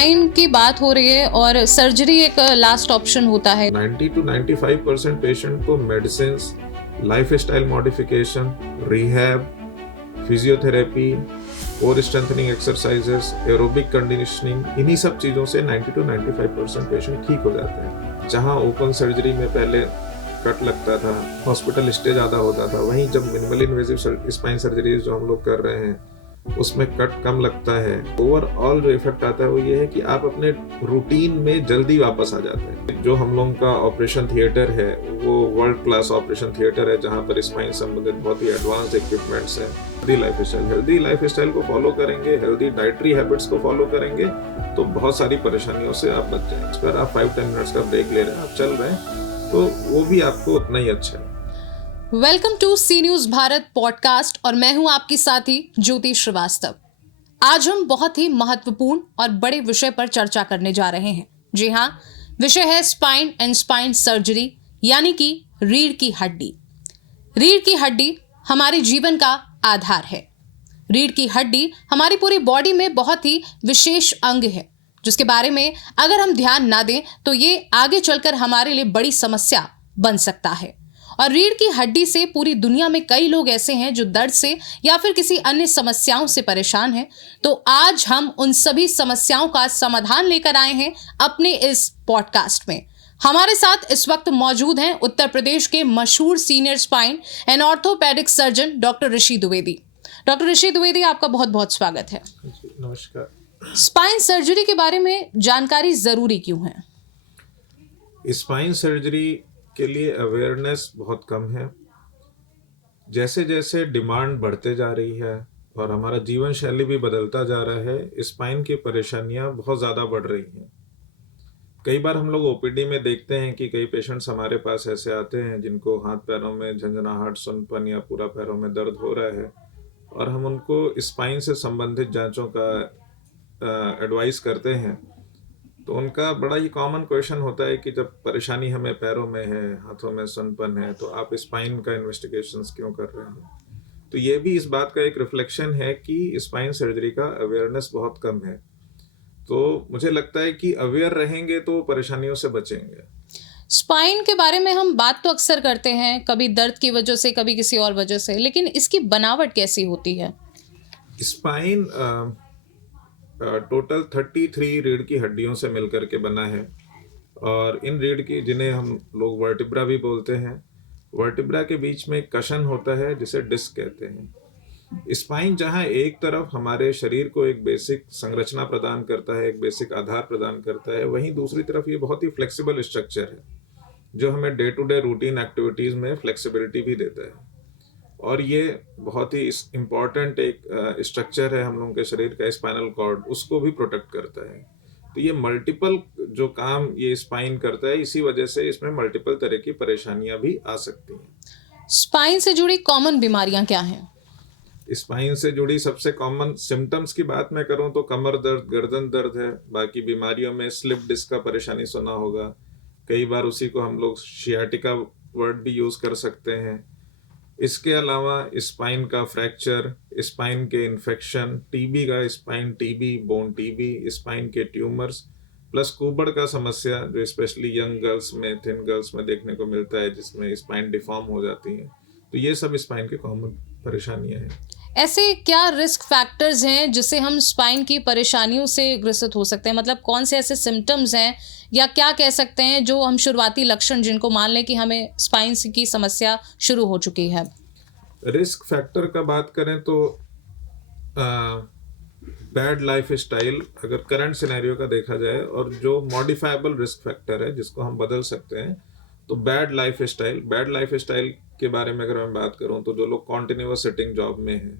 Spine की बात हो रही है और सर्जरी एक लास्ट ऑप्शन होता है। 90 to 95% पेशेंट को medicine, life style modification, rehab, physiotherapy, core strengthening exercises, aerobic conditioning, इन्हीं सब चीज़ों से 90 to 95% पेशेंट ठीक हो जाते हैं। जहाँ ओपन सर्जरी में पहले कट लगता था, हॉस्पिटल स्टे ज़्यादा होता था, वहीं जब मिनिमली इन्वेजिव स्पाइन सर्जरीज जो हम लोग कर रहे हैं उसमें कट कम लगता है। ओवरऑल जो इफेक्ट आता है वो ये है कि आप अपने रूटीन में जल्दी वापस आ जाते हैं। जो हम लोगों का ऑपरेशन थिएटर है वो वर्ल्ड क्लास ऑपरेशन थिएटर है, जहाँ पर स्पाइन संबंधित बहुत ही एडवांस इक्विपमेंट्स हैं। हेल्दी लाइफ स्टाइल को फॉलो करेंगे, हेल्दी डाइटरी हैबिट्स को फॉलो करेंगे तो बहुत सारी परेशानियों से आप बच जाएंगे। इस पर आप 5-10 मिनट्स का ब्रेक ले रहे हैं, आप चल रहे हैं, तो वो भी आपको उतना ही अच्छा है। Welcome to C News Bharat podcast और मैं हूं आपकी साथी ज्योति श्रीवास्तव। आज हम बहुत ही महत्वपूर्ण और बड़े विषय पर चर्चा करने जा रहे हैं। जी हाँ, विषय है स्पाइन एंड स्पाइन सर्जरी, यानी कि रीढ़ की हड्डी। रीढ़ की हड्डी हमारे जीवन का आधार है। रीढ़ की हड्डी हमारी पूरी बॉडी में बहुत ही विशेष अंग है, जिसके बारे में अगर हम ध्यान ना दें तो ये आगे चलकर हमारे लिए बड़ी समस्या बन सकता है। और रीढ़ की हड्डी से पूरी दुनिया में कई लोग ऐसे हैं जो दर्द से या फिर किसी अन्य समस्याओं से परेशान हैं। तो आज हम उन सभी समस्याओं का समाधान लेकर आए हैं अपने इस पॉडकास्ट में। हमारे साथ इस वक्त मौजूद हैं उत्तर प्रदेश के मशहूर senior spine and orthopaedic surgeon doctor Rishi Dwivedi. Doctor Rishi Dwivedi, आपका बहुत बहुत स्वागत है। नमस्कार। स्पाइन सर्जरी के बारे में जानकारी जरूरी क्यों है? स्पाइन सर्जरी के लिए अवेयरनेस बहुत कम है। जैसे जैसे डिमांड बढ़ते जा रही है और हमारा जीवन शैली भी बदलता जा रहा है, स्पाइन की परेशानियां बहुत ज़्यादा बढ़ रही हैं। कई बार हम लोग ओपीडी में देखते हैं कि कई पेशेंट्स हमारे पास ऐसे आते हैं जिनको हाथ पैरों में झंझनाहट, सुनपन या पूरा पैरों में दर्द हो रहा है और हम उनको स्पाइन से संबंधित जांचों का एडवाइस करते हैं। तो उनका बड़ा ही कॉमन क्वेश्चन होता है कि जब परेशानी हमें पैरों में है, हाथों में सुनपन है, तो आप स्पाइन का इन्वेस्टिगेशंस क्यों कर रहे हैं? तो ये भी इस बात का एक रिफ्लेक्शन है कि स्पाइन सर्जरी का अवेयरनेस बहुत कम है। तो मुझे लगता है कि अवेयर रहेंगे तो परेशानियों से बचेंगे। स्पाइन के बारे में हम बात तो अक्सर करते हैं, कभी दर्द की वजह से, कभी किसी और वजह से, लेकिन इसकी बनावट कैसी होती है? स्पाइन टोटल 33 रीढ़ की हड्डियों से मिलकर के बना है और इन रीढ़ की, जिन्हें हम लोग वर्टिब्रा भी बोलते हैं, वर्टिब्रा के बीच में एक कशन होता है जिसे डिस्क कहते हैं। स्पाइन जहाँ एक तरफ हमारे शरीर को एक बेसिक संरचना प्रदान करता है, एक बेसिक आधार प्रदान करता है, वहीं दूसरी तरफ ये बहुत ही फ्लेक्सिबल स्ट्रक्चर है जो हमें day to day routine activities में फ्लेक्सिबिलिटी भी देता है। और ये बहुत ही इम्पॉर्टेंट एक स्ट्रक्चर है हम लोगों के शरीर का, स्पाइनल कॉर्ड, उसको भी प्रोटेक्ट करता है। तो ये मल्टीपल जो काम ये स्पाइन करता है, इसी वजह से इसमें मल्टीपल तरह की परेशानियां भी आ सकती हैं। स्पाइन से जुड़ी कॉमन बीमारियां क्या हैं? स्पाइन से जुड़ी सबसे कॉमन सिम्टम्स की बात मैं करूं तो कमर दर्द, गर्दन दर्द है। बाकी बीमारियों में स्लिप डिस्क का परेशानी सुना होगा, कई बार उसी को हम लोग शियाटिका वर्ड भी यूज़ कर सकते हैं। इसके अलावा स्पाइन का फ्रैक्चर, स्पाइन के इन्फेक्शन, टीबी का spine TB, bone TB, spine के ट्यूमर्स, प्लस कुबड़ का समस्या जो स्पेशली यंग गर्ल्स में, थिन गर्ल्स में देखने को मिलता है, जिसमें स्पाइन डिफॉर्म हो जाती हैं। तो ये सब स्पाइन के कॉमन परेशानियां हैं। ऐसे क्या रिस्क फैक्टर्स हैं जिससे हम स्पाइन की परेशानियों से ग्रसित हो सकते हैं? मतलब कौन से ऐसे सिम्टम्स हैं या क्या कह सकते हैं जो हम शुरुआती लक्षण जिनको मान लें कि हमें स्पाइन की समस्या शुरू हो चुकी है? रिस्क फैक्टर का बात करें तो बैड लाइफ स्टाइल, अगर करंट सिनेरियो का देखा जाए, और जो मॉडिफाइबल रिस्क फैक्टर है जिसको हम बदल सकते हैं, तो बैड लाइफ स्टाइल के बारे में अगर मैं बात करूं तो जो लोग कॉन्टिन्यूअस सिटिंग जॉब में हैं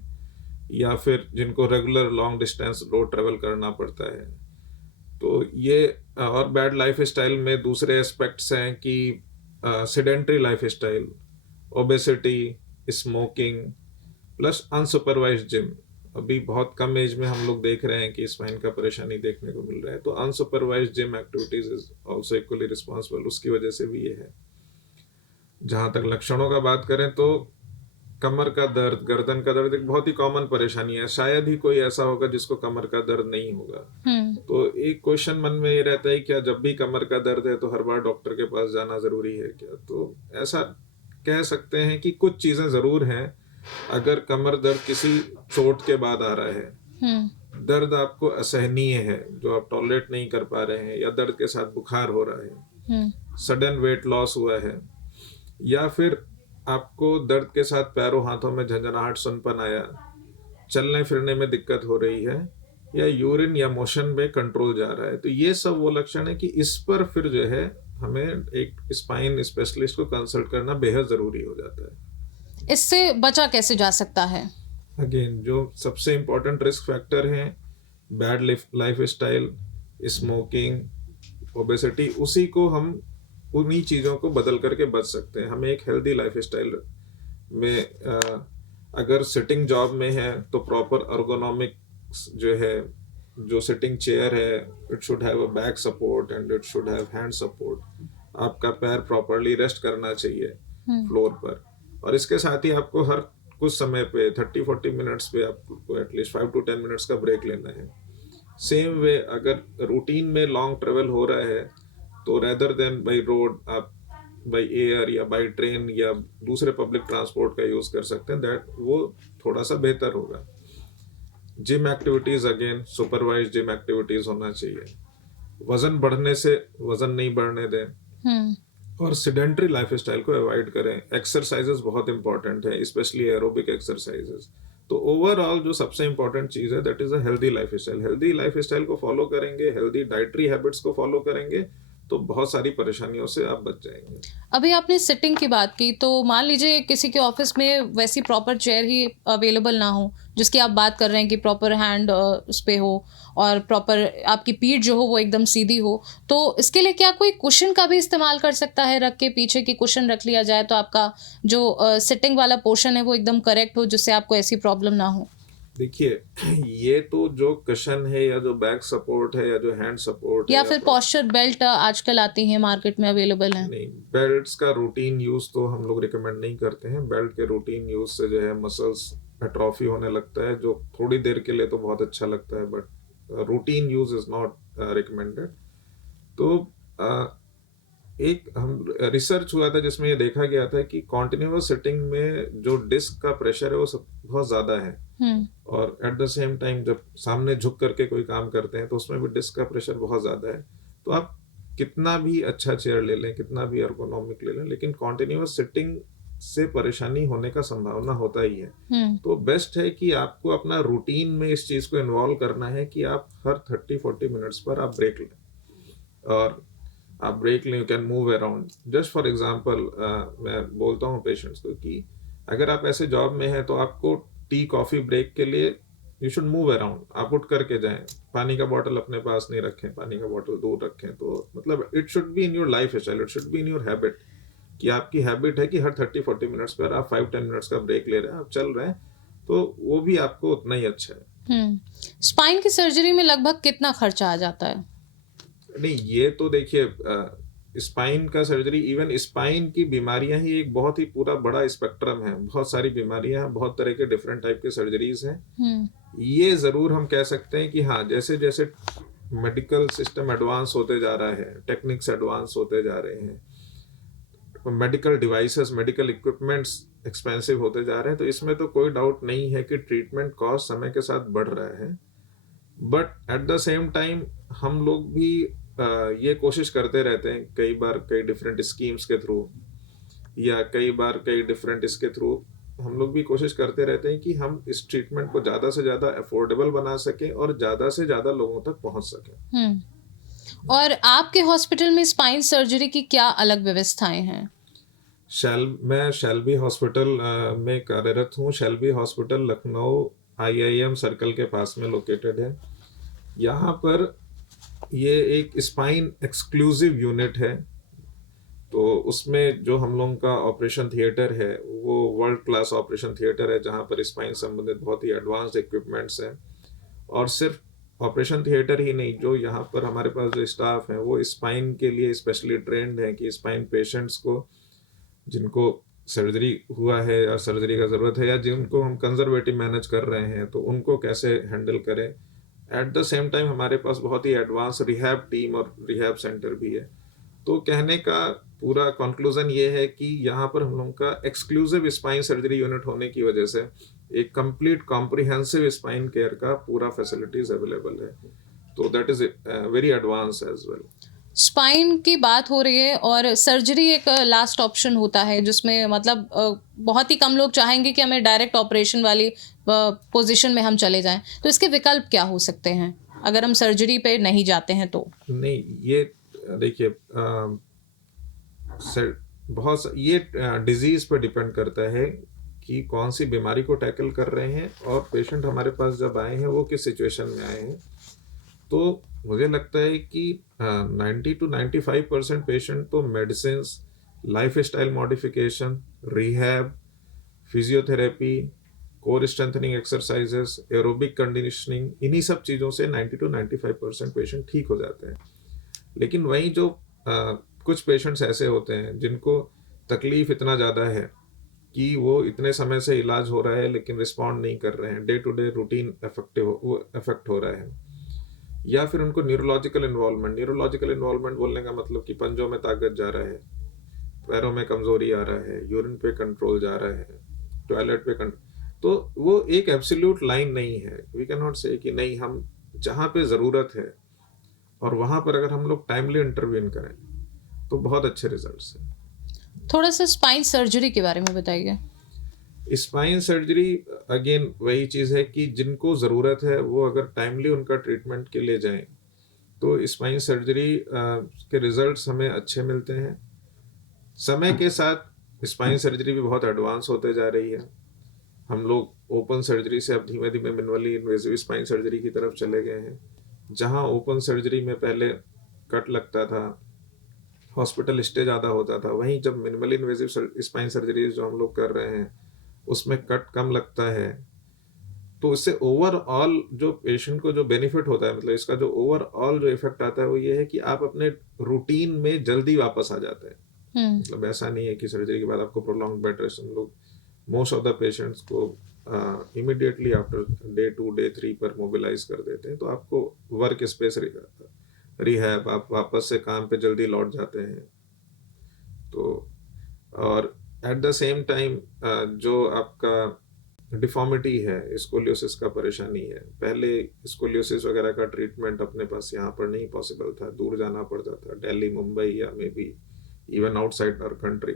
या फिर जिनको regular long distance road travel करना पड़ता है, तो ये, और बैड लाइफ स्टाइल में दूसरे एस्पेक्ट्स हैं कि sedentary life style, obesity, smoking, plus unsupervised gym. अभी बहुत कम एज में हम लोग देख रहे हैं कि स्पाइन का परेशानी देखने को मिल रहा है, तो unsupervised gym activities is also equally responsible, उसकी वजह से भी ये है। जहाँ तक लक्षणों का बात करें तो कमर का दर्द, गर्दन का दर्द एक बहुत ही कॉमन परेशानी है। शायद ही कोई ऐसा होगा जिसको कमर का दर्द नहीं होगा। तो एक क्वेश्चन मन में ये रहता है, क्या जब भी कमर का दर्द है तो हर बार डॉक्टर के पास जाना ज़रूरी है क्या? तो ऐसा कह सकते हैं कि कुछ चीज़ें ज़रूर हैं। अगर कमर दर्द किसी चोट के बाद आ रहा है, दर्द आपको असहनीय है जो आप टॉलरेट नहीं कर पा रहे हैं, या दर्द के साथ बुखार हो रहा है, सडन वेट लॉस हुआ है, या फिर आपको दर्द के साथ पैरों हाथों में झंझनाहट, सुनपन आया, चलने फिरने में दिक्कत हो रही है, या यूरिन या मोशन में कंट्रोल जा रहा है, तो ये सब वो लक्षण है कि इस पर फिर जो है हमें एक स्पाइन स्पेशलिस्ट को कंसल्ट करना बेहद ज़रूरी हो जाता है। इससे बचा कैसे जा सकता है? अगेन, जो सबसे इम्पोर्टेंट रिस्क फैक्टर हैं, bad life style, smoking, obesity, उसी को हम उन्हीं चीज़ों को बदल करके बच सकते हैं। हमें एक हेल्दी लाइफ स्टाइल में अगर सिटिंग जॉब में है तो प्रॉपर अर्गोनॉमिक जो है, जो सिटिंग चेयर है, it should have a back support and it should have hand support. आपका पैर प्रॉपरली रेस्ट करना चाहिए फ्लोर पर, और इसके साथ ही आपको हर कुछ समय पे 30-40 मिनट्स पे आपको एटलीस्ट 5 to 10 मिनट्स का ब्रेक लेना है। सेम वे अगर रूटीन में लॉन्ग ट्रेवल हो रहा है तो रेदर देन बाई रोड आप बाई एयर या बाई ट्रेन या दूसरे पब्लिक ट्रांसपोर्ट का यूज़ कर सकते हैं, दैट वो थोड़ा सा बेहतर होगा। Gym activities, again supervise gym activities होना चाहिए। वज़न बढ़ने से वज़न नहीं बढ़ने दें, और सिडेंट्री लाइफ स्टाइल को अवॉइड करें। एक्सरसाइजेस बहुत इंपॉर्टेंट है, स्पेशली एरोबिक एक्सरसाइजेस। तो ओवरऑल जो सबसे इंपॉर्टेंट चीज़ है that is a healthy life style. Healthy life style को फॉलो करेंगे, हेल्दी डाइटरी हैबिट्स को फॉलो करेंगे, तो बहुत सारी परेशानियों से आप बच जाएंगे। अभी आपने सिटिंग की बात की, तो मान लीजिए किसी के ऑफिस में वैसी प्रॉपर चेयर ही अवेलेबल ना हो जिसकी आप बात कर रहे हैं कि प्रॉपर हैंड उस पे हो और प्रॉपर आपकी पीठ जो हो वो एकदम सीधी हो, तो इसके लिए क्या कोई कुशन का भी इस्तेमाल कर सकता है? रख के पीछे की कुशन रख लिया जाए तो आपका जो सिटिंग वाला पोर्शन है वो एकदम करेक्ट हो, जिससे आपको ऐसी प्रॉब्लम ना हो। देखिए, ये तो जो कशन है या जो बैक सपोर्ट है या जो हैंड सपोर्ट है या फिर पॉस्चर बेल्ट आजकल आती हैं मार्केट में अवेलेबल हैं। नहीं, बेल्ट्स का रूटीन यूज तो हम लोग रिकमेंड नहीं करते हैं। बेल्ट के रूटीन यूज से जो है मसल्स एट्रोफी होने लगता है, जो थोड़ी देर के लिए तो बहुत अच्छा लगता है, but routine use is not recommended. तो एक हम रिसर्च हुआ था जिसमें ये देखा गया था कि कॉन्टिन्यूअस सिटिंग में जो डिस्क का प्रेशर है वो सब बहुत ज़्यादा है, और एट द सेम टाइम जब सामने झुक करके कोई काम करते हैं तो उसमें भी डिस्क का प्रेशर बहुत ज़्यादा है। तो आप कितना भी अच्छा चेयर ले लें, कितना भी एर्गोनॉमिक ले लें, लेकिन कॉन्टिन्यूअस सिटिंग से परेशानी होने का संभावना होता ही है। तो बेस्ट है कि आपको अपना रूटीन में इस चीज़ को इन्वॉल्व करना है कि आप हर 30-40 मिनट्स पर आप ब्रेक लें, और आप ब्रेक लें, you can move around. Just for example मैं बोलता हूँ पेशेंट्स को कि अगर आप ऐसे जॉब में हैं तो आपको टी कॉफ़ी ब्रेक के लिए यू शुड मूव अराउंड। आप उठ करके जाएं, पानी का बॉटल अपने पास नहीं रखें, पानी का बॉटल दूर रखें। तो मतलब it should be in your life style, it should be in your habit, कि आपकी हैबिट है कि हर 30-40 मिनट्स पर आप 5-10 मिनट्स का ब्रेक ले रहे हैं, आप चल रहे हैं, तो वो भी आपको उतना ही अच्छा है। स्पाइन की सर्जरी में लगभग कितना खर्चा आ जाता है? नहीं, ये तो देखिए, स्पाइन का सर्जरी, इवन स्पाइन की बीमारियां ही एक बहुत ही पूरा बड़ा स्पेक्ट्रम है। बहुत सारी बीमारियां हैं, बहुत तरह के डिफरेंट टाइप के सर्जरीज हैं। ये ज़रूर हम कह सकते हैं कि हाँ, जैसे जैसे मेडिकल सिस्टम एडवांस होते जा रहा है, टेक्निक्स एडवांस होते जा रहे हैं, medical devices, medical equipments expensive होते जा रहे हैं, तो इसमें तो कोई डाउट नहीं है कि ट्रीटमेंट कॉस्ट समय के साथ बढ़ रहा है। But at the same time हम लोग भी ये कोशिश करते रहते हैं, कई बार कई डिफरेंट स्कीम्स के थ्रू या कई बार कई डिफरेंट इसके थ्रू हम लोग भी कोशिश करते रहते हैं कि हम इस ट्रीटमेंट को ज़्यादा से ज़्यादा अफोर्डेबल बना सकें और ज़्यादा से ज़्यादा लोगों तक पहुंच सकें। और आपके हॉस्पिटल में स्पाइन सर्जरी की क्या अलग व्यवस्थाएं हैं? मैं शेल्बी हॉस्पिटल में कार्यरत हूँ। Shelby hospital Lucknow IIM circle के पास में लोकेटेड है। यहाँ पर ये एक स्पाइन एक्सक्लूसिव यूनिट है, तो उसमें जो हम लोगों का ऑपरेशन थिएटर है वो वर्ल्ड क्लास ऑपरेशन थिएटर है, जहाँ पर स्पाइन संबंधित बहुत ही एडवांस्ड इक्विपमेंट्स हैं। और सिर्फ ऑपरेशन थिएटर ही नहीं, जो यहाँ पर हमारे पास जो स्टाफ है वो स्पाइन के लिए स्पेशली ट्रेंड है कि स्पाइन पेशेंट्स को, जिनको सर्जरी हुआ है या सर्जरी का ज़रूरत है या जिनको हम कंजर्वेटिव मैनेज कर रहे हैं, तो उनको कैसे हैंडल करें एट द सेम टाइम हमारे पास बहुत ही एडवांस रिहैब टीम और रिहैब सेंटर भी है। तो कहने का पूरा कंक्लूजन ये है कि यहाँ पर हम लोगों का एक्सक्लूसिव स्पाइन सर्जरी यूनिट होने की वजह से एक कंप्लीट कॉम्प्रिहेंसिव स्पाइन केयर का पूरा फैसिलिटीज अवेलेबल है। तो that is very advance as well. Spine की बात हो रही है और सर्जरी एक लास्ट ऑप्शन होता है जिसमें मतलब बहुत ही कम लोग चाहेंगे कि हमें डायरेक्ट ऑपरेशन वाली पोजीशन में हम चले जाएं। तो इसके विकल्प क्या हो सकते हैं अगर हम सर्जरी पे नहीं जाते हैं तो? नहीं, ये देखिए ये डिजीज पर डिपेंड करता है कि कौन सी बीमारी को टैकल कर रहे हैं और पेशेंट हमारे पास जब आए हैं वो किस सिचुएशन में आए हैं। तो मुझे लगता है कि 90 to 95% पेशेंट तो medicine, life style modification, rehab, physiotherapy, core strengthening exercises, aerobic conditioning, इन्हीं सब चीज़ों से 90 to 95% पेशेंट ठीक हो जाते हैं। लेकिन वहीं जो कुछ पेशेंट्स ऐसे होते हैं जिनको तकलीफ इतना ज़्यादा है कि वो इतने समय से इलाज हो रहा है लेकिन रिस्पॉन्ड नहीं कर रहे हैं, day to day routine effect हो रहा है, या फिर उनको न्यूरोलॉजिकल इन्वॉल्वमेंट बोलने का मतलब कि पंजों में ताकत जा रहा है, पैरों में कमजोरी आ रहा है, यूरिन पे कंट्रोल जा रहा है, टॉयलेट पे तो वो एक एब्सोल्यूट लाइन नहीं है। वी कैन नॉट से कि नहीं, हम जहाँ पे ज़रूरत है और वहाँ पर अगर हम लोग टाइमली इंटरवीन करें तो बहुत अच्छे रिजल्ट्स हैं। थोड़ा सा स्पाइन सर्जरी के बारे में बताइए। स्पाइन सर्जरी अगेन वही चीज़ है कि जिनको ज़रूरत है वो अगर टाइमली उनका ट्रीटमेंट के लिए जाएं तो स्पाइन सर्जरी के रिजल्ट्स हमें अच्छे मिलते हैं। समय के साथ स्पाइन सर्जरी भी बहुत एडवांस होते जा रही है। हम लोग ओपन सर्जरी से अब धीमे धीमे मिनिमली इन्वेजिव स्पाइन सर्जरी की तरफ चले गए हैं। जहां ओपन सर्जरी में पहले कट लगता था, हॉस्पिटल स्टे ज़्यादा होता था, वहीं जब मिनिमली इन्वेजिव स्पाइन सर्जरी जो हम लोग कर रहे हैं उसमें कट कम लगता है। तो इससे ओवरऑल जो पेशेंट को जो बेनिफिट होता है, मतलब इसका जो ओवरऑल जो इफेक्ट आता है वो ये है कि आप अपने रूटीन में जल्दी वापस आ जाते हैं। मतलब ऐसा नहीं है कि सर्जरी के बाद आपको प्रोलॉन्ग बेड रेस्ट, हम लोग मोस्ट ऑफ द पेशेंट्स को इमीडिएटली आफ्टर डे 2 डे 3 पर मोबिलाइज कर देते हैं। तो आपको वर्क स्पेस रिहैब, आप वापस से काम पे जल्दी लौट जाते हैं। तो और एट द सेम टाइम जो आपका डिफॉर्मिटी है, स्कोलियोसिस का परेशानी है, पहले स्कोलियोसिस वगैरह का ट्रीटमेंट अपने पास यहाँ पर नहीं पॉसिबल था, दूर जाना पड़ता था, दिल्ली, मुंबई या maybe even outside our country.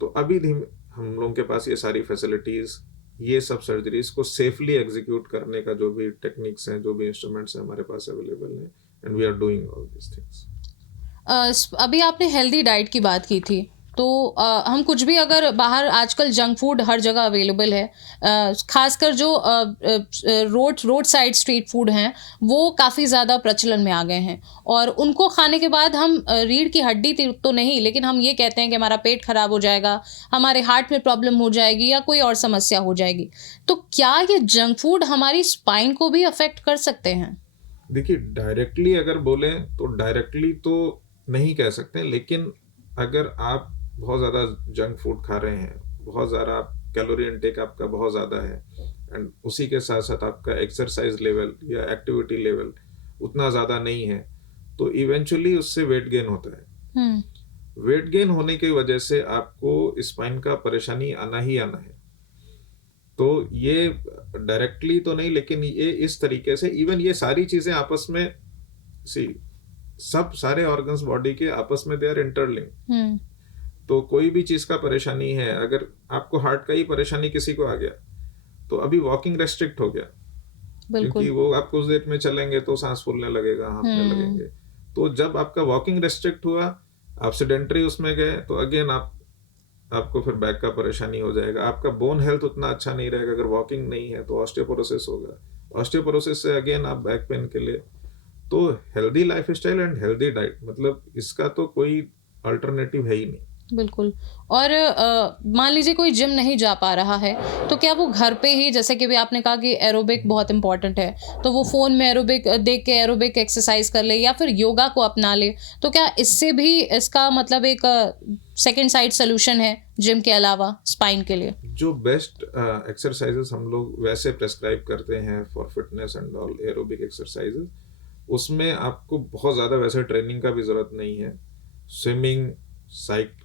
तो अभी हम लोगों के पास ये सारी फैसिलिटीज़, ये सब सर्जरीज को सेफली एग्जीक्यूट करने का जो भी टेक्निक्स हैं, जो भी इंस्ट्रूमेंट्स हैं हमारे पास अवेलेबल हैं, and we are doing all this things. अभी आपने हेल्दी डाइट की बात की थी, तो हम कुछ भी अगर बाहर, आजकल जंक फूड हर जगह अवेलेबल है, खासकर जो रोड साइड स्ट्रीट फूड हैं वो काफ़ी ज़्यादा प्रचलन में आ गए हैं, और उनको खाने के बाद हम रीढ़ की हड्डी तो नहीं, लेकिन हम ये कहते हैं कि हमारा पेट खराब हो जाएगा, हमारे हार्ट में प्रॉब्लम हो जाएगी या कोई और समस्या हो जाएगी। तो क्या ये जंक फूड हमारी स्पाइन को भी अफेक्ट कर सकते हैं? देखिए, डायरेक्टली अगर बोलें तो डायरेक्टली तो नहीं कह सकते, लेकिन अगर आप बहुत ज़्यादा जंक फूड खा रहे हैं, बहुत ज़्यादा कैलोरी इनटेक आपका बहुत ज़्यादा है, एंड उसी के साथ साथ आपका एक्सरसाइज लेवल या एक्टिविटी लेवल उतना ज़्यादा नहीं है, तो इवेंचुअली उससे वेट गेन होता है। वेट गेन होने की वजह से आपको स्पाइन का परेशानी आना ही आना है। तो ये डायरेक्टली तो नहीं, लेकिन ये इस तरीके से, इवन ये सारी चीज़ें आपस में सब सारे ऑर्गन्स बॉडी के आपस में दे आर इंटरलिंक्ड। तो कोई भी चीज़ का परेशानी है, अगर आपको हार्ट का ही परेशानी किसी को आ गया तो अभी वॉकिंग रेस्ट्रिक्ट हो गया, क्योंकि वो आप कुछ देर में चलेंगे तो सांस फूलने लगेगा, हाँफने लगेंगे। तो जब आपका वॉकिंग रेस्ट्रिक्ट हुआ, आप सेडेंटरी उसमें गए, तो अगेन आपको फिर बैक का परेशानी हो जाएगा। आपका बोन हेल्थ उतना अच्छा नहीं रहेगा, अगर वॉकिंग नहीं है तो ऑस्टियोपोरोसिस होगा, ऑस्टियोपोरोसिस से अगेन आप बैक पेन के लिए। तो healthy lifestyle and healthy diet, मतलब इसका तो कोई अल्टरनेटिव है ही नहीं। बिल्कुल। और मान लीजिए कोई जिम नहीं जा पा रहा है, तो क्या वो घर पे ही, जैसे कि भी आपने कहा कि एरोबिक बहुत इंपॉर्टेंट है, तो वो फ़ोन में एरोबिक देख के एरोबिक एक्सरसाइज कर ले या फिर योगा को अपना ले, तो क्या इससे भी इसका मतलब एक सेकेंड साइड सोल्यूशन है जिम के अलावा स्पाइन के लिए? जो बेस्ट एक्सरसाइजेस हम लोग वैसे प्रेस्क्राइब करते हैं for fitness and all aerobic exercises, उसमें आपको बहुत ज़्यादा वैसे ट्रेनिंग का भी ज़रूरत नहीं है.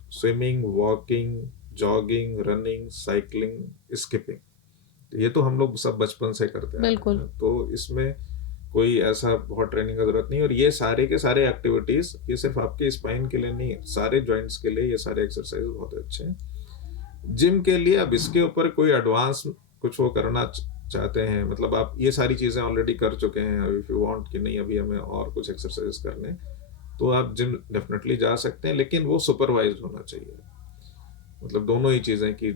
Swimming, walking, jogging, running, cycling, skipping, ये तो हम लोग सब बचपन से करते हैं. बिल्कुल. तो इसमें कोई ऐसा बहुत ट्रेनिंग का जरूरत नहीं. और ये सारे के सारे एक्टिविटीज, ये सिर्फ आपके स्पाइन के लिए नहीं है, सारे जॉइंट्स के लिए ये सारे एक्सरसाइज बहुत अच्छे हैं. जिम के लिए अब इसके ऊपर कोई एडवांस कुछ वो करना चाहते हैं, मतलब आप ये सारी चीजें ऑलरेडी कर चुके हैं, इफ यू वांट कि नहीं अभी हमें और कुछ एक्सरसाइज करने, तो आप जिम डेफिनेटली जा सकते हैं, लेकिन वो सुपरवाइज्ड होना चाहिए. मतलब दोनों ही चीजें कि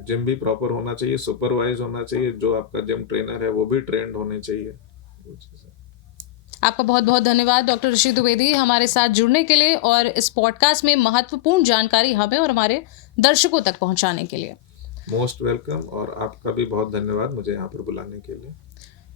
जिम भी प्रॉपर होना चाहिए, सुपरवाइज होना चाहिए, जो आपका जिम ट्रेनर है वो भी ट्रेंड होने चाहिए. आपका बहुत बहुत धन्यवाद डॉक्टर ऋषि द्विवेदी हमारे साथ जुड़ने के लिए और इस पॉडकास्ट में महत्वपूर्ण जानकारी हमें और हमारे दर्शकों तक पहुंचाने के लिए. Most welcome. और आपका भी बहुत धन्यवाद मुझे यहाँ पर बुलाने के लिए.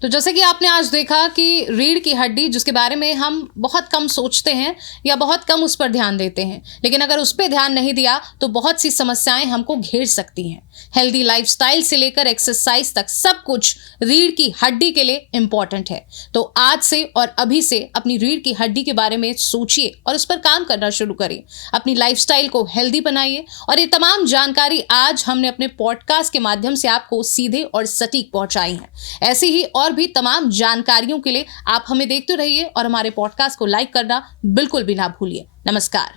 तो जैसे कि आपने आज देखा कि रीढ़ की हड्डी, जिसके बारे में हम बहुत कम सोचते हैं या बहुत कम उस पर ध्यान देते हैं, लेकिन अगर उस पर ध्यान नहीं दिया तो बहुत सी समस्याएं हमको घेर सकती हैं. हेल्दी लाइफस्टाइल से लेकर एक्सरसाइज तक सब कुछ रीढ़ की हड्डी के लिए इम्पॉर्टेंट है. तो आज से और अभी से अपनी रीढ़ की हड्डी के बारे में सोचिए और उस पर काम करना शुरू करिए. अपनी लाइफस्टाइल को हेल्दी बनाइए. और ये तमाम जानकारी आज हमने अपने पॉडकास्ट के माध्यम से आपको सीधे और सटीक पहुंचाई है. ऐसी ही और भी तमाम जानकारियों के लिए आप हमें देखते रहिए और हमारे पॉडकास्ट को लाइक करना बिल्कुल भी ना भूलिए. नमस्कार.